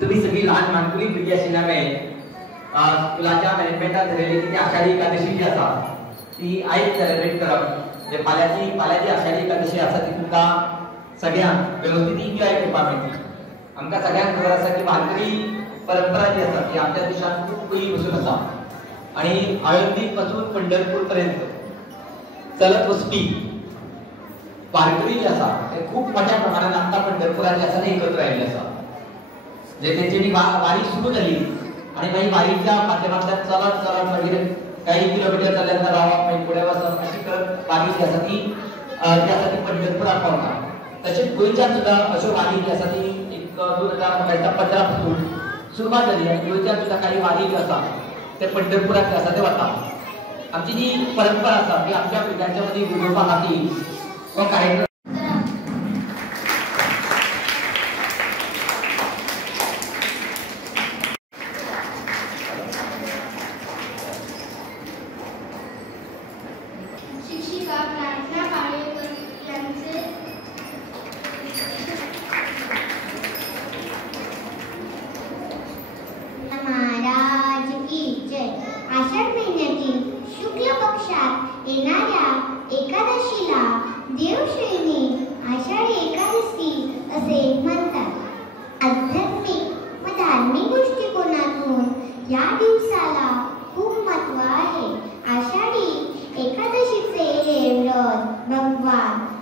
तुम्ही सगळी लहान मानकुळी भुरगीं आशिल्ल्या स्कुलाच्या मॅनेजमेंटान ठरयलें की ती आषाढी एकादशी जी आसा ती आयज सेलिब्रेट करप. म्हणजे फाल्याची आषाढी एकादशी आसा ती तुमकां सगळ्यांक व्यवस्थित एन्जॉय करपाक मेळटली. आमकां सगळ्यांक खबर आसा की वारकरी परंपरा जी आसा ती आमच्या देशांत खूब पयलीं पासून आसा आनी आळंदी पासून पंढरपूर पर्यंत चलत वचपी वारकरी जे आसा ते खूब मोठ्या प्रमाणात आमकां पंढरपुरात जे आसा ते एकत्र आयिल्ले आसा. जे तेंची वारी सुरू जाली आणि मागीर वारीच्या माध्यमांतल्यान चलत मागीर काही किलोमीटर जाल्यानंतर रावप मागीर फुडें वचप अशी करत वारी जी आसा ती पंढरपुराक पावता. तशेंच गोंयच्यान सुद्दां अश्यो वारी जी आसा ती 2015 पासून सुरवात जाली आनी गोंयच्यान सुद्दां काही वारी ज्यो आसा ते पंढरपुराक जे आसा ते वता. आमची जी परंपरा आसा ती आमच्या पिढ्यांच्या मदीं रुजोवपा खातीर हो कार्यक्रम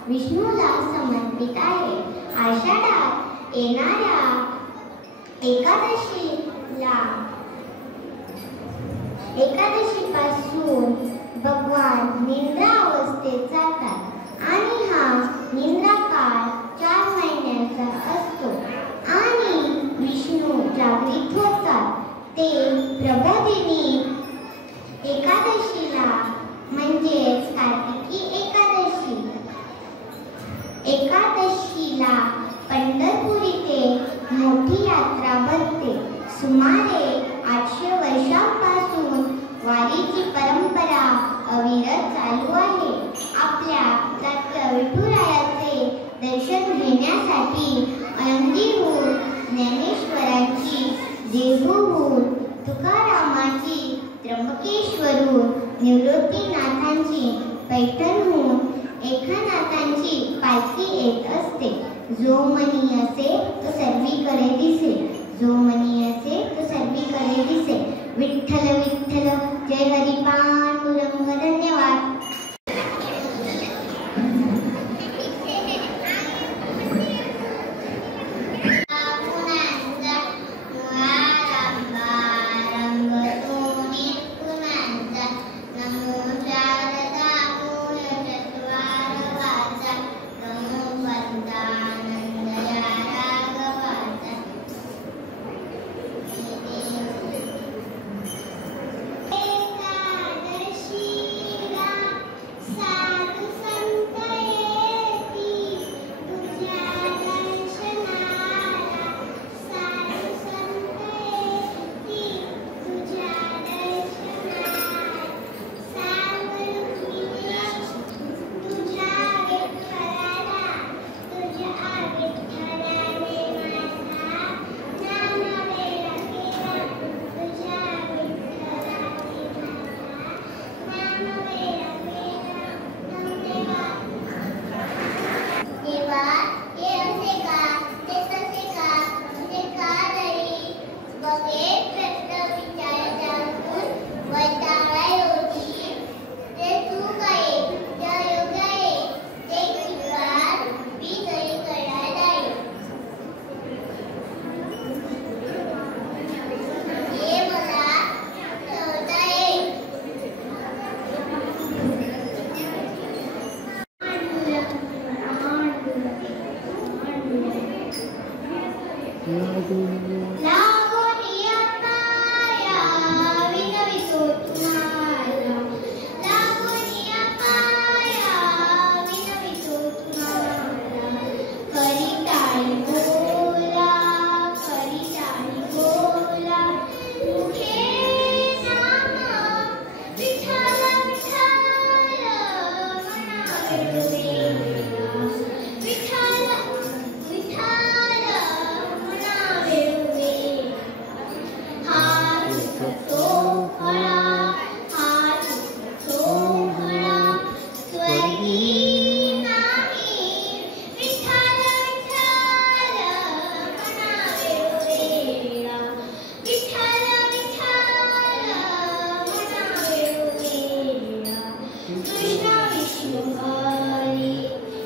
विष्णूला समर्पित आहे. आषाढात येणाऱ्या एकादशीपासून भगवान निद्रा अवस्थेत जातात आणि हा निद्रा काळ 4 महिन्याचा असतो आणि विष्णू जागृत होतात. ते प्रबोधिनी एकादशीला म्हणजेच कार्तिकी एकादशीला पंढरपूर इथे मोठी यात्रा भरते. सुमारे 800 वर्षांपासून वारीची परंपरा अविरत चालू आहे. आपल्या विठुरायाचे दर्शन घेण्यासाठी आळंदीहून, ज्ञानेश्वरांची देहूहून, तुकारामाची त्र्यंबकेश्वरहून, निवृत्तीनाथांची पैठणहून, एकनाथांची पालखी येत असते. जो मनी असे तो सर्वीकडे दिसे, जो मनी असे तो सर्वीकडे दिसे. विठ्ठल विठ्ठल जय हरी पांडुरंग. धन्यवाद. लागोनिया पाया विनवितो तुम्हाला लागोनिया पाया विनवितो तुम्हाला करिताळी बोला मुखे नाम विठ्ठल विठ्ठल मना वेळोवेळा विठ्ठल विठ्ठल मना वेळोवेळा हात सोहळा स्वर्गी नाही विठ्ठल विठ्ठल मना वेळोवेळा विठ्ठल विठ्ठल मना वेळोवेळा कृष्ण विष्णू हरी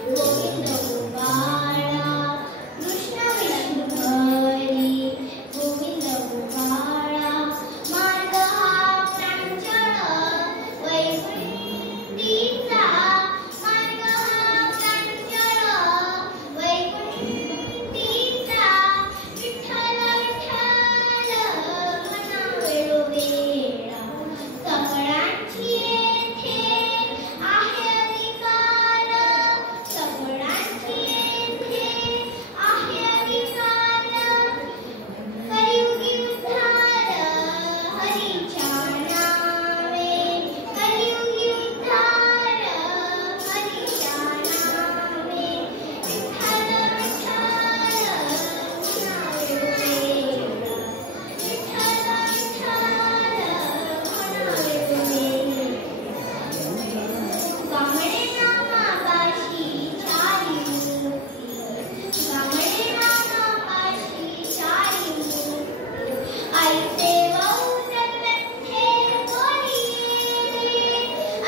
गोविंद गोपाळा कृष्ण विष्णू हरी गोविंद गोपाळा मार्ग हा प्रांजळ वैकुंठीचा मार्ग हा प्रांजळ वैकुंठीचा विठ्ठल विठ्ठल मना वेळोवेळा सकळांची येथे आहे अधिकार सकळांची येथे आहे अधिकार कलियुगी उद्धार हरीच्या नावे कलियुगी उद्धार हरीच्या नावे विठ्ठल विठ्ठल मना वेळोवेळा विठ्ठल विठ्ठल मना वेळोवेळा कामळे नामापाशी चारी मूर्ती कामळे नामापाशी चारी मूर्ती ऐसे बौद्ध ग्रंथे बोलिले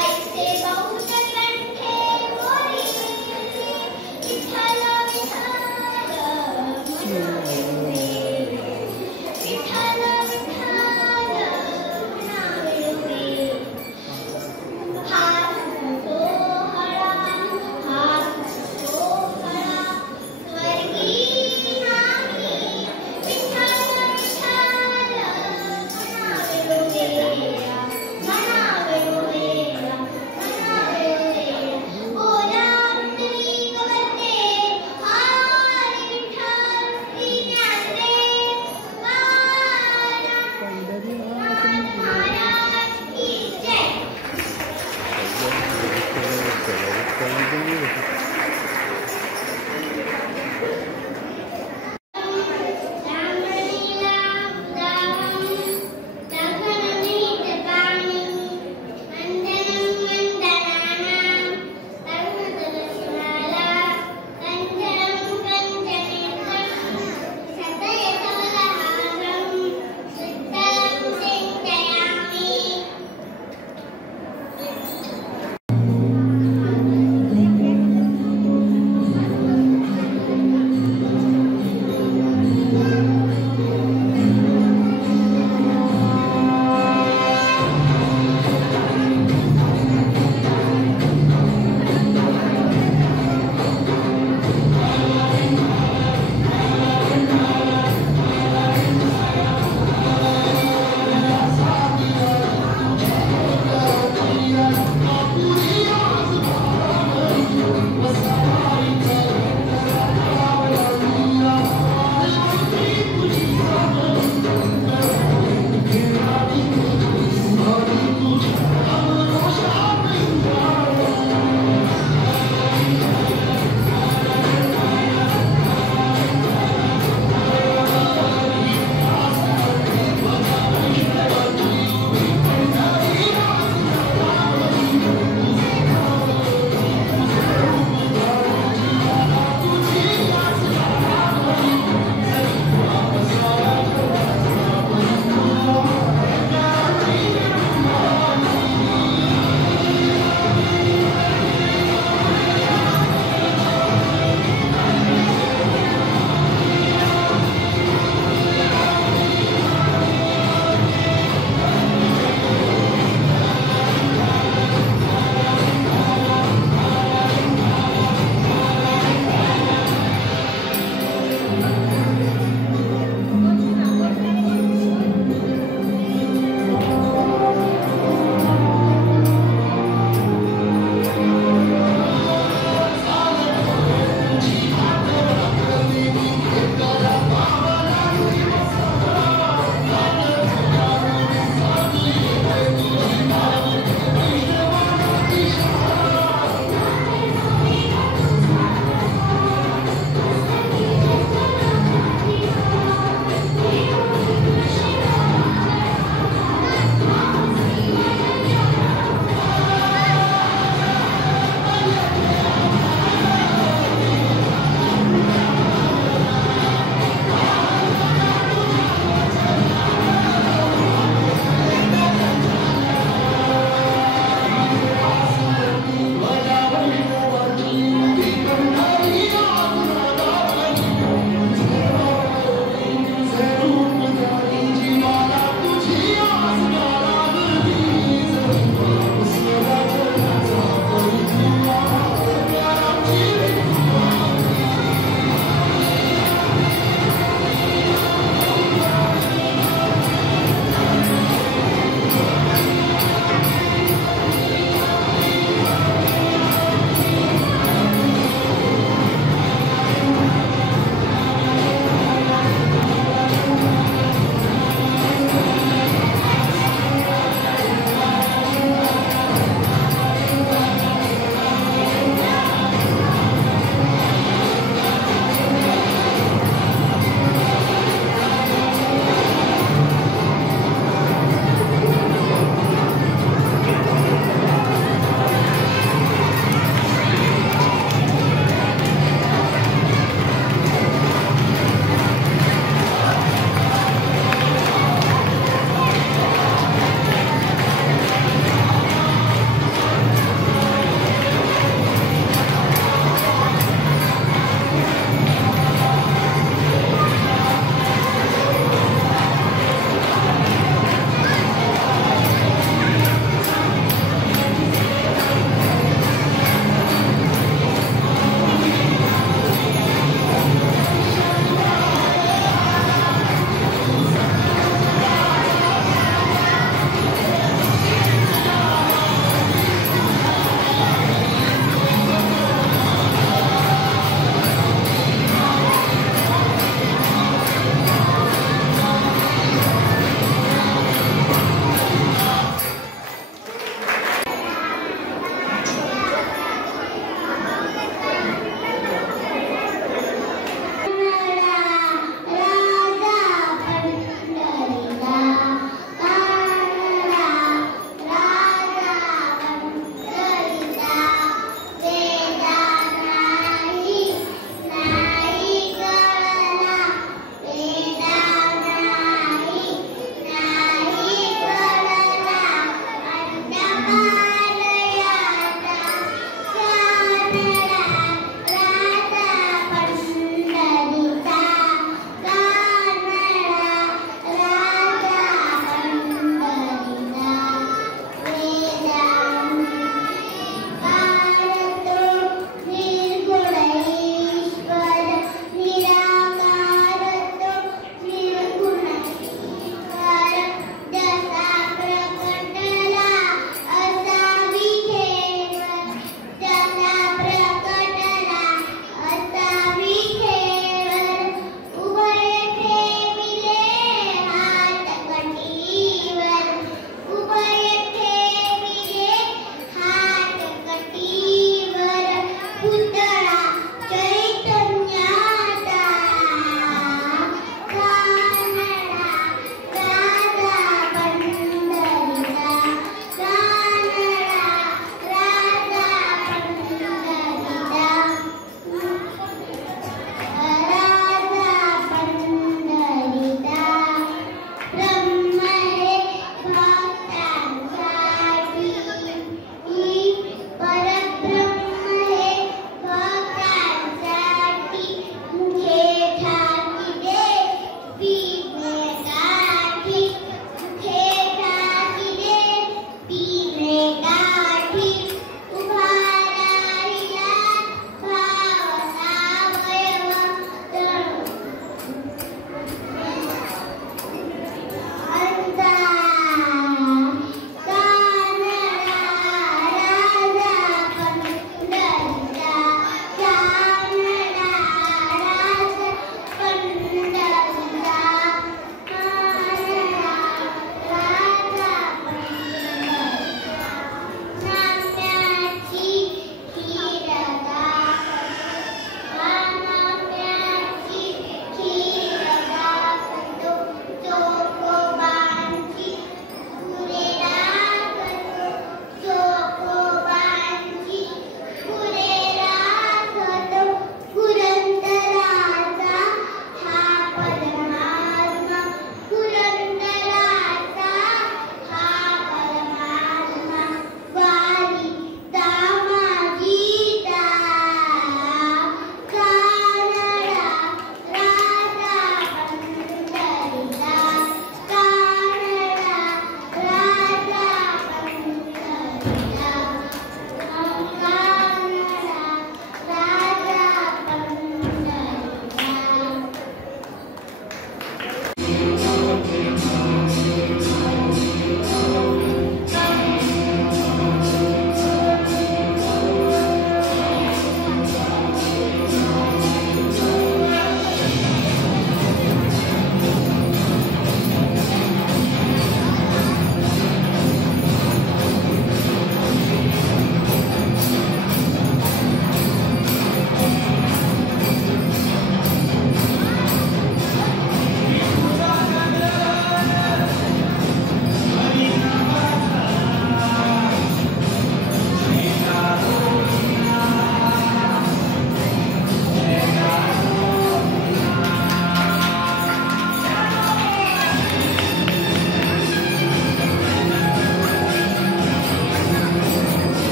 ऐसे बौद्ध ग्रंथे बोलिले विठ्ठल विठ्ठल मना वेळोवेळा विठ्ठल विठ्ठल मना वेळोवेळा हात सोहळा स्वर्गी नाही विठ्ठल विठ्ठल मना वेळोवेळा मना वेळोवेळा बोला पुंडलिक वरदे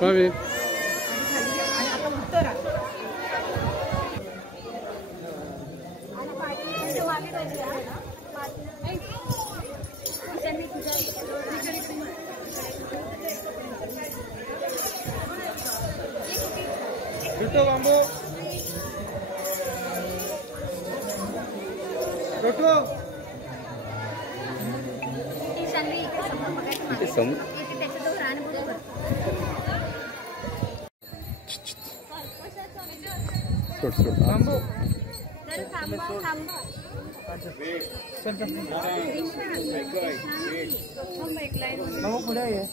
Bhave Roto bambu. Roto. Itu semut. Short. Bambu. Kamu punya ya?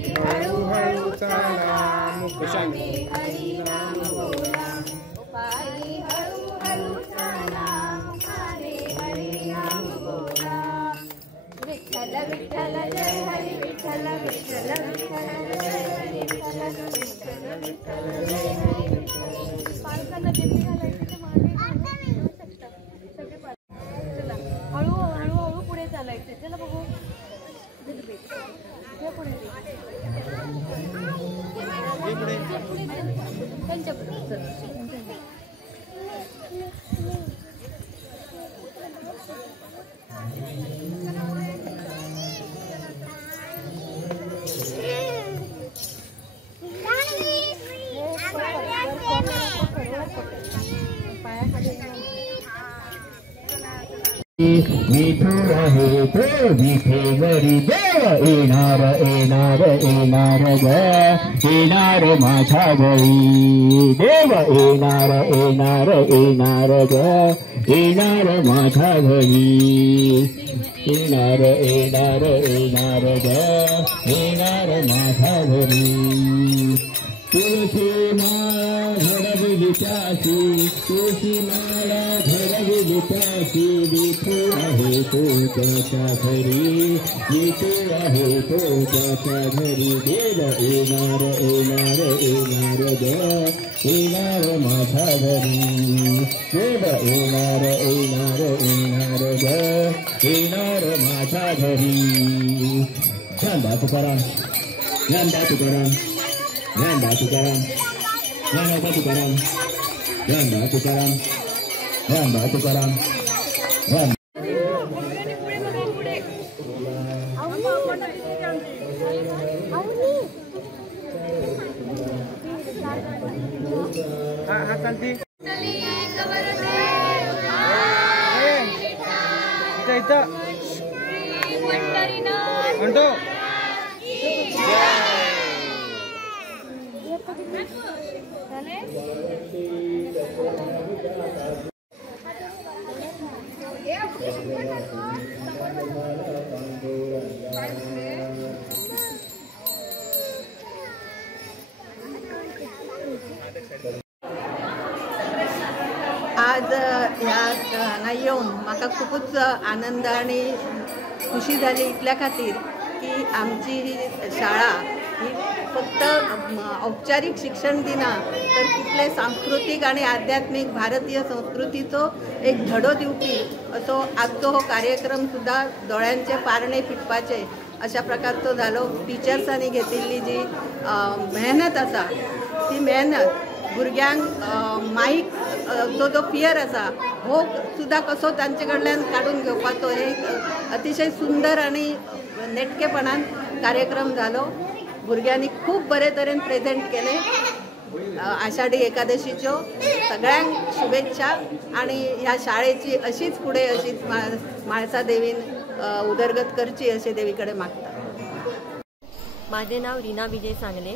हळू चाला मुकशाने हरी नाम बोला पायी हळू हळू चाला मुखाने हरी नाम बोला विठ्ठल विठ्ठल जय हरी विठ्ठल विठ्ठल विठ्ठल जय हरी विठ्ठल विठ्ठल विठ्ठल जय हरी विठ्ठल पालकांना दिंडी घालायची तर मागे घेऊ शकता सगळे चला हळू हळू हळू पुढे चालायचे चला बघू पुढे विठू आहे तो विठेवरी देव येणार येणार येणार ग येणार माझ्या घरी देव येणार येणार येणार ग येणार माझ्या घरी येणार येणार येणार ग येणार माझ्या घरी तुळशी माळा घडविली त्याशी तुळशी माळा घडविली त्याशी विठू आहे तो त्याच्या घरी विठू आहे तो त्याच्या घरी देव येणार येणार येणार ग येणार माझ्या घरी देव येणार येणार येणार ग येणार माझ्या घरी ज्ञानदा तुकाराम ज्ञानदा तुकाराम ज्ञानदा तुकाराम ज्ञानदा तुकाराम ज्ञानदा तुकाराम ज्ञानदा तुकाराम म्हणतो आज ह्या हांगा येवन म्हाका खूबच आनंद आनी खुशी जाली इतल्या खातीर की आमची ही शाळा ही फक्त औपचारीक शिक्षण दिना तर कितले सांस्कृतिक आणि आध्यात्मिक भारतीय संस्कृतीचो एक धडो दिवपी असो आजचो हो कार्यक्रम सुद्धा दोळ्यांचे पारणे फिटपाचे अशा प्रकारचो जालो. टिचर्सांनी घेतिल्ली जी मेहनत आसा ती मेहनत भुरग्यांक माईक जो फियर आसा हो सुद्धा कसो तांचे कडल्यान काडून घेवपाचो हे अतिशय सुंदर आणि नेटकेपणान कार्यक्रम जालो. भुरग्यांनी खूप बरे तरेन प्रेझेंट केले. आषाढी एकादशीच्यो सगळ्यांक शुभेच्छा आणि ह्या शाळेची अशीच पुढे अशीच म्हाळसा देवीन उदरगत करची असे देवीकडे मागता. माझे नाव रीना विजय सांगले.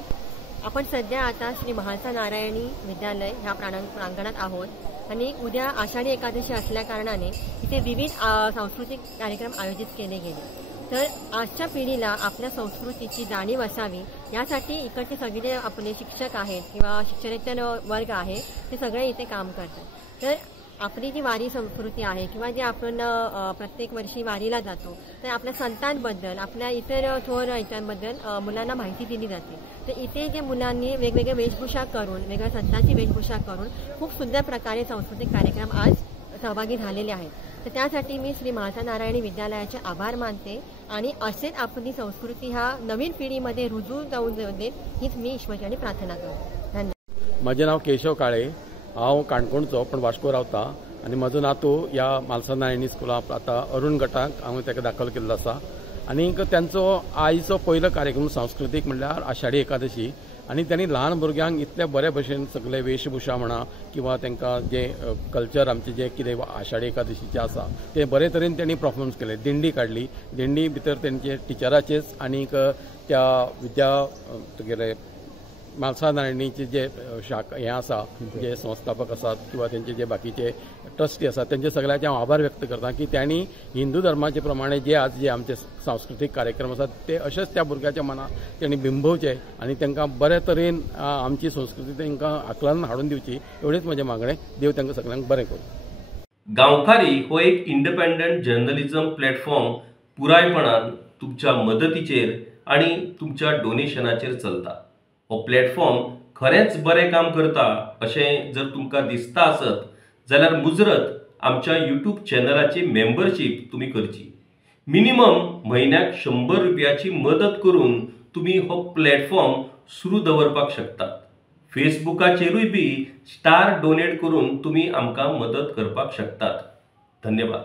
आपण सध्या आता श्री म्हाळसा नारायणी विद्यालय ह्या प्रांगणात आहोत आणि उद्या आषाढी एकादशी असल्या कारणाने इथे विविध सांस्कृतिक कार्यक्रम आयोजित केले गेले. तर आजच्या पिढीला आपल्या संस्कृतीची जाणीव असावी यासाठी इकडचे सगळे आपले शिक्षक आहेत किंवा शिक्षणेतर वर्ग आहे ते सगळे इथे काम करतात. तर आपली जी वारी संस्कृती आहे किंवा जे आपण प्रत्येक वर्षी वारीला जातो तर आपल्या संतांबद्दल आपल्या इतर थोर याच्याबद्दल मुलांना माहिती दिली जाते. तर इथे जे मुलांनी वेगवेगळे वेशभूषा करून वेगळ्या संतांची वेशभूषा करून खूप सुंदर प्रकारे सांस्कृतिक कार्यक्रम आज सहभागी झालेले आहेत. तर त्यासाठी मी श्री म्हाळसा नारायणी विद्यालयाचे आभार मानते आणि असेच आपली संस्कृती ह्या नवीन पिढीमध्ये रुजू जाऊन देत हीच मी ईश्वराची प्रार्थना करते. धन्यवाद. माझे नाव केशव काळे. हांव काणकोणचो पण वास्को रावता आनी म्हजो नातू ह्या म्हाळसा नारायणी स्कुलांत आता अरुण गटाक हांवें ताका दाखल केल्लो आसा. आनीक त्यांचो आयचो पयलो कार्यक्रम सांस्कृतीक म्हणल्यार आषाढी एकादशी आनी त्यांनी ल्हान भुरग्यांक इतले बरे भशेन सगळे वेशभूषा म्हणा किंवा तांकां जे कल्चर आमचे जे कितें आषाढी एकादशीचे आसा ते बरे तरेन त्यांनी परफॉर्मन्स केले. दिंडी काडली. दिंडी भितर तेंचे टिचराचेच आनीक त्या विद्या तुगेले म्हाळसा नारायणीचे जे हें आसा जे संस्थापक आसात किंवा तेंचे जे बाकीचे ट्रस्टी आसात तेंचे सगळ्यांचे हांव आभार व्यक्त करता की त्यांनी हिंदू धर्माचे प्रमाणे जे आज जे आमचे सांस्कृतीक कार्यक्रम आसात ते अशेंच त्या भुरग्याच्या मनात त्यांनी बिंबवचे आनी तांकां बरे तरेन आमची संस्कृती तांकां आकलन हाडून दिवची एवढेच म्हजें मागणें. देव तांकां सगळ्यांक बरें करूं. गांवकारी हो एक इंडिपेंडंट जर्नलिझम प्लॅटफॉर्म पुरायपणान तुमच्या मदतीचेर आनी तुमच्या डोनेशनाचेर चलता. हो प्लॅटफॉर्म खरेंच बरें काम करता अशें जर तुमकां दिसता आसत जाल्यार मुजरत आमच्या यूट्यूब चॅनलाची मेंबरशीप तुमी करची. मिनिमम म्हयन्याक 100 रुपयाची मदत करून तुमी हो प्लॅटफॉर्म सुरू दवरपाक शकतात. फेसबुकाचेरूय बी स्टार डोनेट करून तुमी आमकां मदत करपाक शकतात. धन्यवाद.